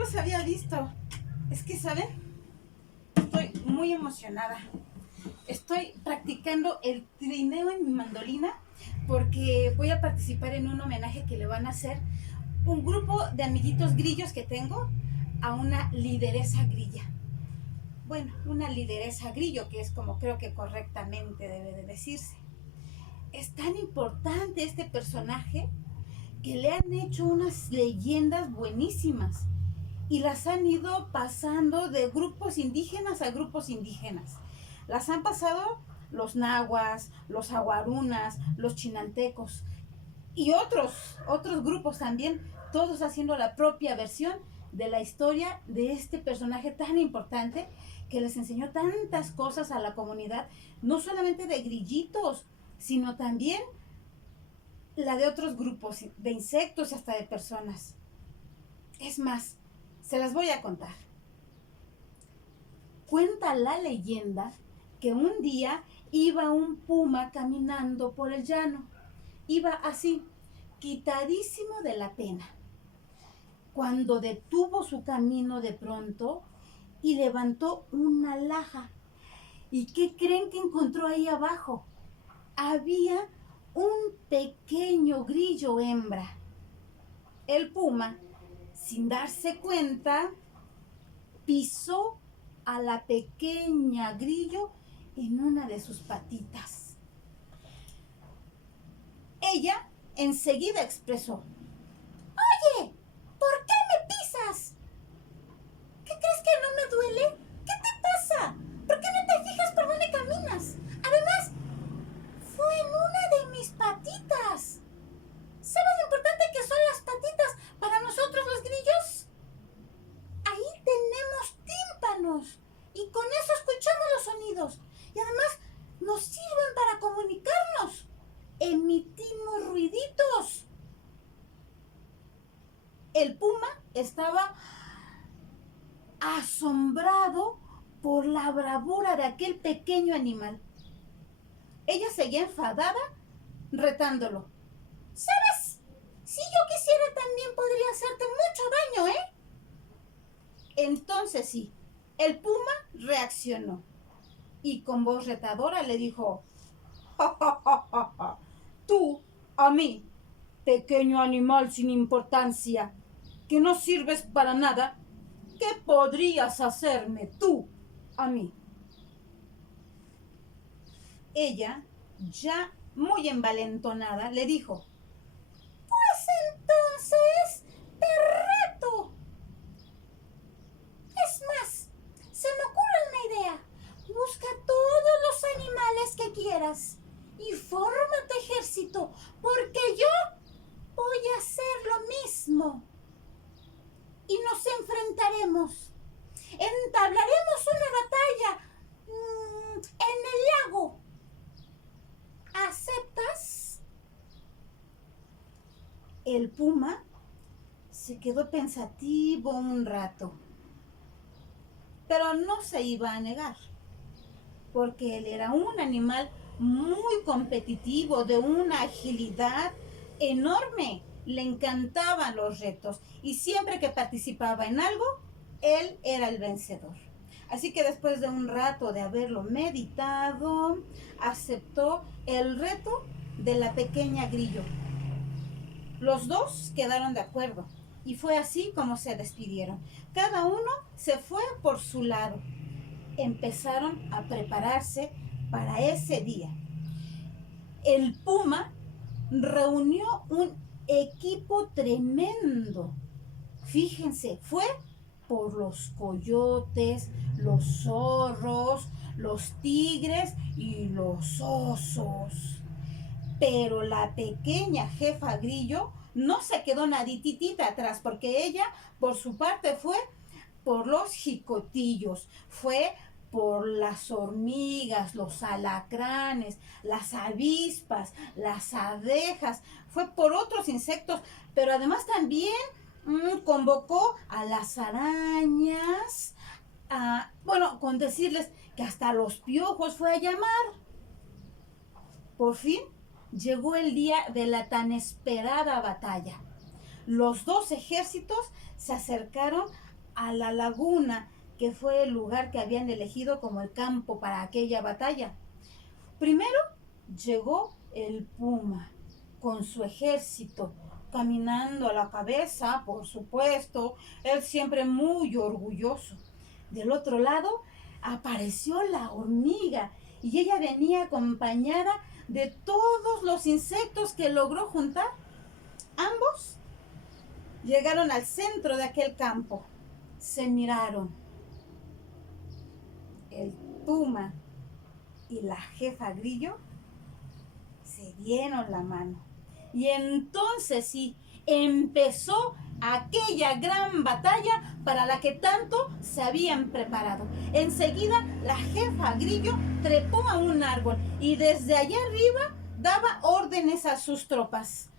los había visto. Es que, ¿saben? Estoy muy emocionada. Estoy practicando el trineo en mi mandolina porque voy a participar en un homenaje que le van a hacer un grupo de amiguitos grillos que tengo a una lideresa grilla. Bueno, una lideresa grillo, que es como creo que correctamente debe de decirse. Es tan importante este personaje que le han hecho unas leyendas buenísimas y las han ido pasando de grupos indígenas a grupos indígenas. Las han pasado los nahuas, los aguarunas, los chinantecos y otros grupos también, todos haciendo la propia versión de la historia de este personaje tan importante que les enseñó tantas cosas a la comunidad, no solamente de grillitos, sino también la de otros grupos, de insectos y hasta de personas. Es más, se las voy a contar. Cuenta la leyenda que un día iba un puma caminando por el llano. Iba así, quitadísimo de la pena. Cuando detuvo su camino de pronto y levantó una laja. ¿Y qué creen que encontró ahí abajo? Había un pequeño grillo hembra. El puma, sin darse cuenta, pisó a la pequeña grillo en una de sus patitas. Ella enseguida expresó: «Oye, ¿por qué me pisas? ¿Qué crees que no me duele? ¿Qué te pasa? ¿Por qué no te fijas por dónde caminas? Además, fue en una de mis patitas. ¿Sabes lo importante que son las patitas para nosotros los grillos? Ahí tenemos tímpanos y con eso escuchamos los sonidos. Y además nos sirven para comunicarnos. Emitimos ruiditos». El puma estaba asombrado por la bravura de aquel pequeño animal. Ella seguía enfadada, retándolo: «¿Sabes? Si yo quisiera también podría hacerte mucho daño, ¿eh?» Entonces sí, el puma reaccionó y con voz retadora le dijo: «Ja, ja, ja, ja, ja. Tú, a mí, pequeño animal sin importancia, que no sirves para nada, ¿qué podrías hacerme tú a mí?» Ella, ya muy envalentonada, le dijo: «Pues entonces te reto. Es más, se me ocurre una idea. Busca todos los animales que quieras y fórmate ejército, porque yo voy a hacer lo mismo. Y nos enfrentaremos. Entablaremos una batalla en el lago. ¿Aceptas?» El puma se quedó pensativo un rato, pero no se iba a negar, porque él era un animal muy competitivo, de una agilidad enorme. Le encantaban los retos y siempre que participaba en algo, él era el vencedor. Así que después de un rato de haberlo meditado, aceptó el reto de la pequeña grillo. Los dos quedaron de acuerdo y fue así como se despidieron. Cada uno se fue por su lado. Empezaron a prepararse para ese día. El puma reunió un equipo tremendo. Fíjense, fue por los coyotes, los zorros, los tigres y los osos. Pero la pequeña jefa grillo no se quedó nadititita atrás, porque ella, por su parte, fue por los jicotillos, fue por las hormigas, los alacranes, las avispas, las abejas, fue por otros insectos, pero además también convocó a las arañas, con decirles que hasta los piojos fue a llamar. Por fin llegó el día de la tan esperada batalla. Los dos ejércitos se acercaron a la laguna, que fue el lugar que habían elegido como el campo para aquella batalla. Primero llegó el puma con su ejército, caminando a la cabeza, por supuesto, él siempre muy orgulloso. Del otro lado apareció la hormiga y ella venía acompañada de todos los insectos que logró juntar. Ambos llegaron al centro de aquel campo, se miraron. El puma y la jefa grillo se dieron la mano. Y entonces sí, empezó aquella gran batalla para la que tanto se habían preparado. Enseguida la jefa grillo trepó a un árbol y desde allá arriba daba órdenes a sus tropas.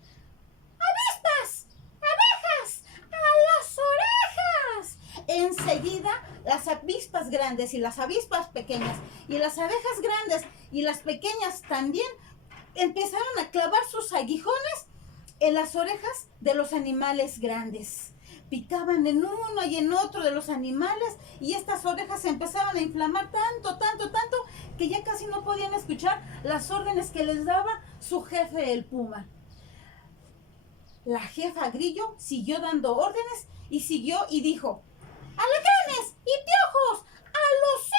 ¡Avispas! ¡Abejas! ¡A las orejas! Enseguida las avispas grandes y las avispas pequeñas y las abejas grandes y las pequeñas también empezaron a clavar sus aguijones en las orejas de los animales grandes. Picaban en uno y en otro de los animales y estas orejas se empezaban a inflamar tanto, que ya casi no podían escuchar las órdenes que les daba su jefe el puma. La jefa grillo siguió dando órdenes y siguió y dijo: ¡alacranes y piojos! ¡A los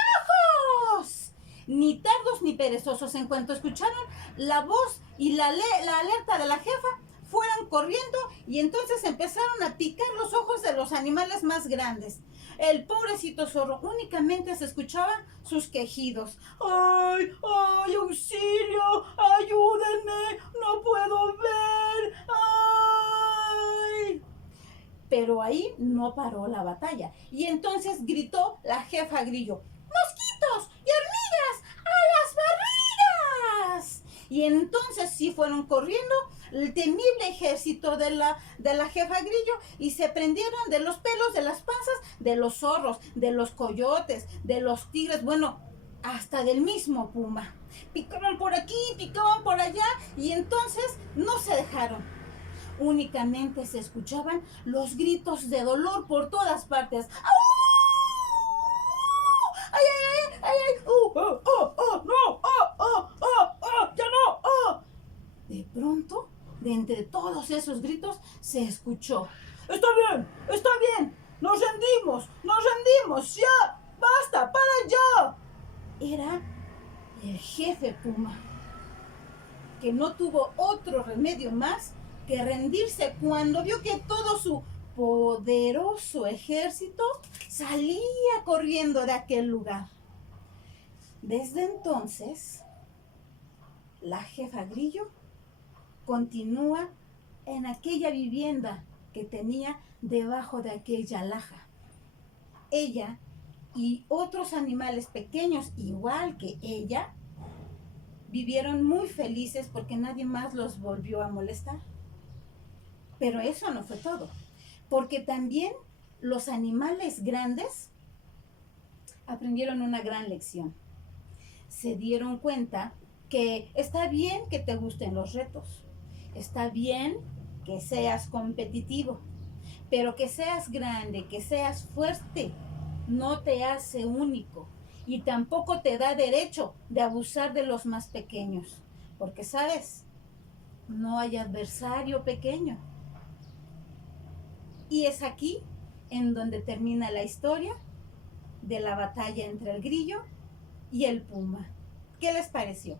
ojos! Ni tardos ni perezosos, en cuanto escucharon la voz y la alerta de la jefa, fueron corriendo y entonces empezaron a picar los ojos de los animales más grandes. El pobrecito zorro únicamente se escuchaban sus quejidos. ¡Ay, ay, auxilio! ¡Ayúdenme! ¡No puedo ver! ¡Ay! Pero ahí no paró la batalla. Y entonces gritó la jefa grillo: ¡mosquitos y hormigas a las barrigas! Y entonces sí fueron corriendo el temible ejército de la jefa grillo y se prendieron de los pelos de las panzas de los zorros, de los coyotes, de los tigres, bueno, hasta del mismo puma. Picaban por aquí, picaban por allá y entonces no se dejaron. Únicamente se escuchaban los gritos de dolor por todas partes. ¡Au! ¡Ay, ay, ay, ay! ¡Oh, oh, oh! ¡No! ¡Oh, oh, oh! ¡Oh! ¡Ya no! ¡Oh! De pronto, de entre todos esos gritos, se escuchó: ¡está bien! ¡Nos rendimos! ¡Ya! ¡Basta! ¡Para ya! Era el jefe puma, que no tuvo otro remedio más que rendirse cuando vio que todo su poderoso ejército salía corriendo de aquel lugar. Desde entonces, la jefa grillo continúa en aquella vivienda que tenía debajo de aquella laja. Ella y otros animales pequeños igual que ella vivieron muy felices porque nadie más los volvió a molestar. Pero eso no fue todo, porque también los animales grandes aprendieron una gran lección. Se dieron cuenta que está bien que te gusten los retos, está bien que seas competitivo, pero que seas grande, que seas fuerte, no te hace único y tampoco te da derecho de abusar de los más pequeños, porque sabes, no hay adversario pequeño. Y es aquí en donde termina la historia de la batalla entre el grillo y el puma. ¿Qué les pareció?